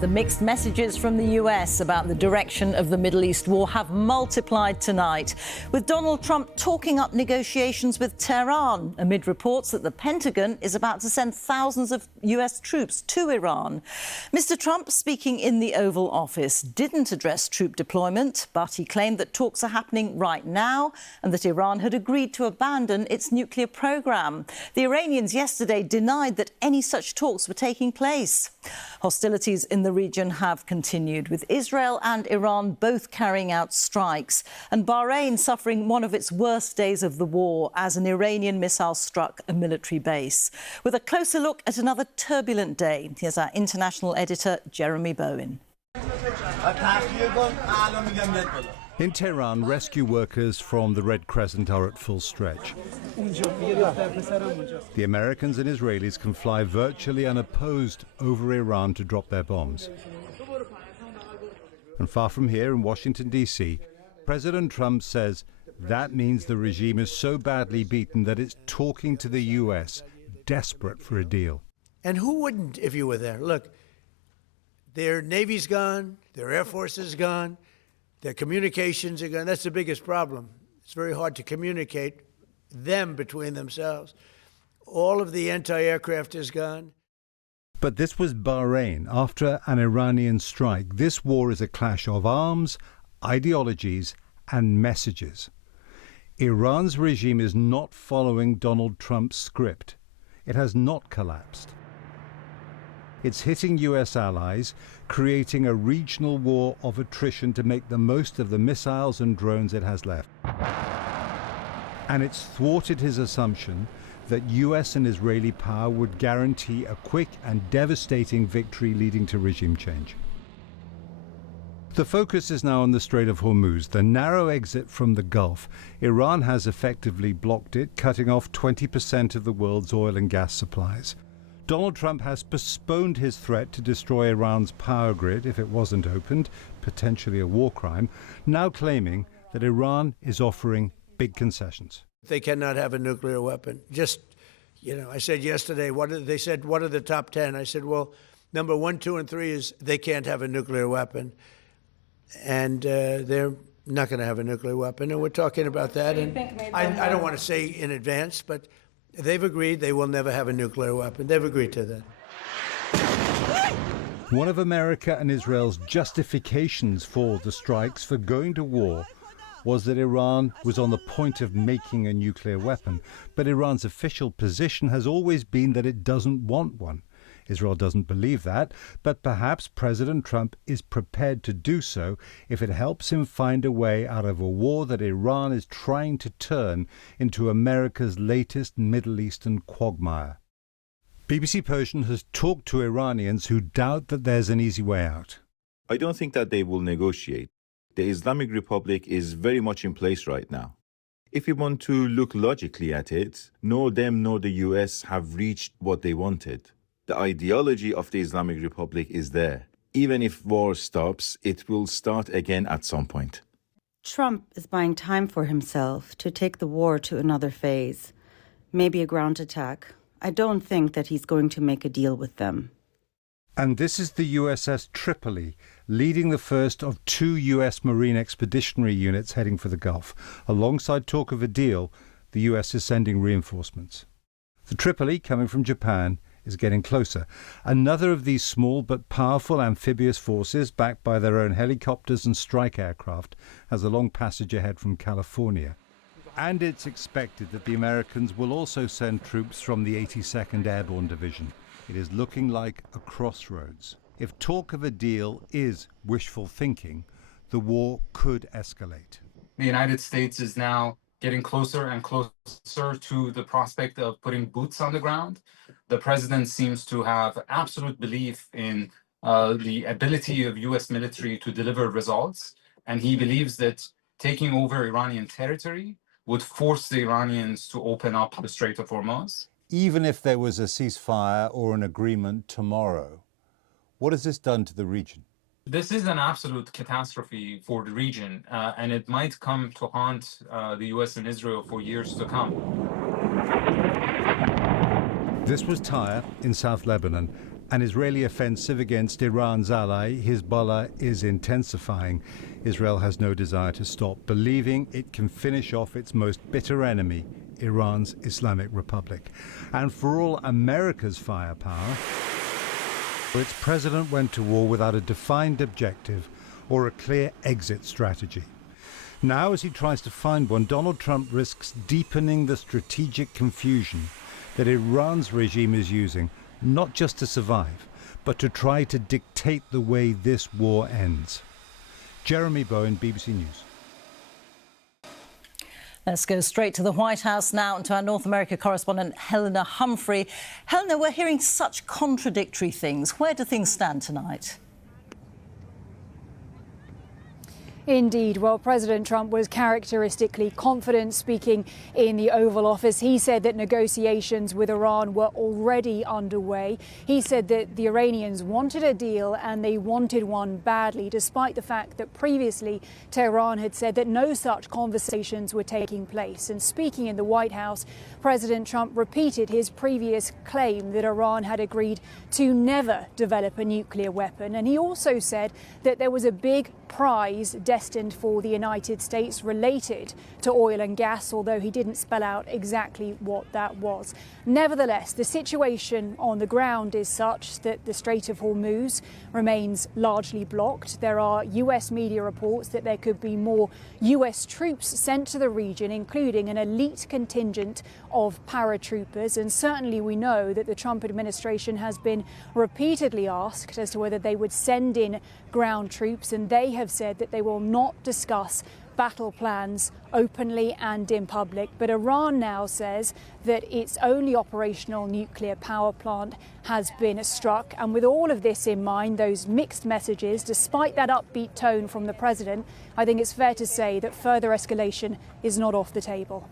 The mixed messages from the US about the direction of the Middle East war have multiplied tonight, with Donald Trump talking up negotiations with Tehran amid reports that the Pentagon is about to send thousands of US troops to Iran. Mr. Trump, speaking in the Oval Office, didn't address troop deployment, but he claimed that talks are happening right now and that Iran had agreed to abandon its nuclear program. The Iranians yesterday denied that any such talks were taking place. Hostilities in the region have continued, with Israel and Iran both carrying out strikes, and Bahrain suffering one of its worst days of the war as an Iranian missile struck a military base. With a closer look at another turbulent day, here's our international editor, Jeremy Bowen. In Tehran, rescue workers from the Red Crescent are at full stretch. The Americans and Israelis can fly virtually unopposed over Iran to drop their bombs. And far from here in Washington, D.C., President Trump says that means the regime is so badly beaten that it's talking to the U.S., desperate for a deal. And who wouldn't if you were there? Look, their Navy's gone, their Air Force is gone, their communications are gone. That's the biggest problem. It's very hard to communicate them between themselves. All of the anti-aircraft is gone. But this was Bahrain after an Iranian strike. This war is a clash of arms, ideologies, and messages. Iran's regime is not following Donald Trump's script. It has not collapsed. It's hitting U.S. allies, creating a regional war of attrition to make the most of the missiles and drones it has left. And it's thwarted his assumption that U.S. and Israeli power would guarantee a quick and devastating victory leading to regime change. The focus is now on the Strait of Hormuz, the narrow exit from the Gulf. Iran has effectively blocked it, cutting off 20% of the world's oil and gas supplies. Donald Trump has postponed his threat to destroy Iran's power grid if it wasn't opened, potentially a war crime, now claiming that Iran is offering big concessions. They cannot have a nuclear weapon. Just, I said yesterday, they said, what are the top 10? I said, well, number 1, 2, and 3 is they can't have a nuclear weapon. And they're not going to have a nuclear weapon. And we're talking about that. And I don't want to say in advance, but they've agreed they will never have a nuclear weapon. They've agreed to that. One of America and Israel's justifications for the strikes, for going to war, was that Iran was on the point of making a nuclear weapon. But Iran's official position has always been that it doesn't want one. Israel doesn't believe that, but perhaps President Trump is prepared to do so if it helps him find a way out of a war that Iran is trying to turn into America's latest Middle Eastern quagmire. BBC Persian has talked to Iranians who doubt that there's an easy way out. I don't think that they will negotiate. The Islamic Republic is very much in place right now. If you want to look logically at it, nor them nor the US have reached what they wanted. The ideology of the Islamic Republic is there. Even if war stops, it will start again at some point. Trump is buying time for himself to take the war to another phase, maybe a ground attack. I don't think that he's going to make a deal with them. And this is the USS Tripoli, leading the first of 2 U.S. Marine expeditionary units heading for the Gulf. Alongside talk of a deal, the U.S. is sending reinforcements. The Tripoli, coming from Japan, is getting closer. Another of these small but powerful amphibious forces, backed by their own helicopters and strike aircraft, has a long passage ahead from California. And it's expected that the Americans will also send troops from the 82nd Airborne Division. It is looking like a crossroads. If talk of a deal is wishful thinking, the war could escalate. The United States is now getting closer and closer to the prospect of putting boots on the ground. The president seems to have absolute belief in the ability of U.S. military to deliver results, and he believes that taking over Iranian territory would force the Iranians to open up the Strait of Hormuz. Even if there was a ceasefire or an agreement tomorrow, what has this done to the region? This is an absolute catastrophe for the region, and it might come to haunt the U.S. and Israel for years to come. This was Tyre in South Lebanon, An Israeli offensive against Iran's ally, Hezbollah, is intensifying. Israel has no desire to stop, believing it can finish off its most bitter enemy, Iran's Islamic Republic. And for all America's firepower, its president went to war without a defined objective or a clear exit strategy. Now, as he tries to find one, Donald Trump risks deepening the strategic confusion that Iran's regime is using, not just to survive, but to try to dictate the way this war ends. Jeremy Bowen, BBC News. Let's go straight to the White House now and to our North America correspondent, Helena Humphrey. Helena, we're hearing such contradictory things. Where do things stand tonight? Indeed. Well, President Trump was characteristically confident speaking in the Oval Office. He said that negotiations with Iran were already underway. He said that the Iranians wanted a deal and they wanted one badly, despite the fact that previously Tehran had said that no such conversations were taking place. And speaking in the White House, President Trump repeated his previous claim that Iran had agreed to never develop a nuclear weapon. And he also said that there was a big prize destined for the United States related to oil and gas, although he didn't spell out exactly what that was. Nevertheless, the situation on the ground is such that the Strait of Hormuz remains largely blocked. There are US media reports that there could be more US troops sent to the region, including an elite contingent of paratroopers. And certainly we know that the Trump administration has been repeatedly asked as to whether they would send in ground troops, and they have said that they will not discuss battle plans openly and in public. But Iran now says that its only operational nuclear power plant has been struck. And with all of this in mind, those mixed messages, despite that upbeat tone from the president, I think it's fair to say that further escalation is not off the table.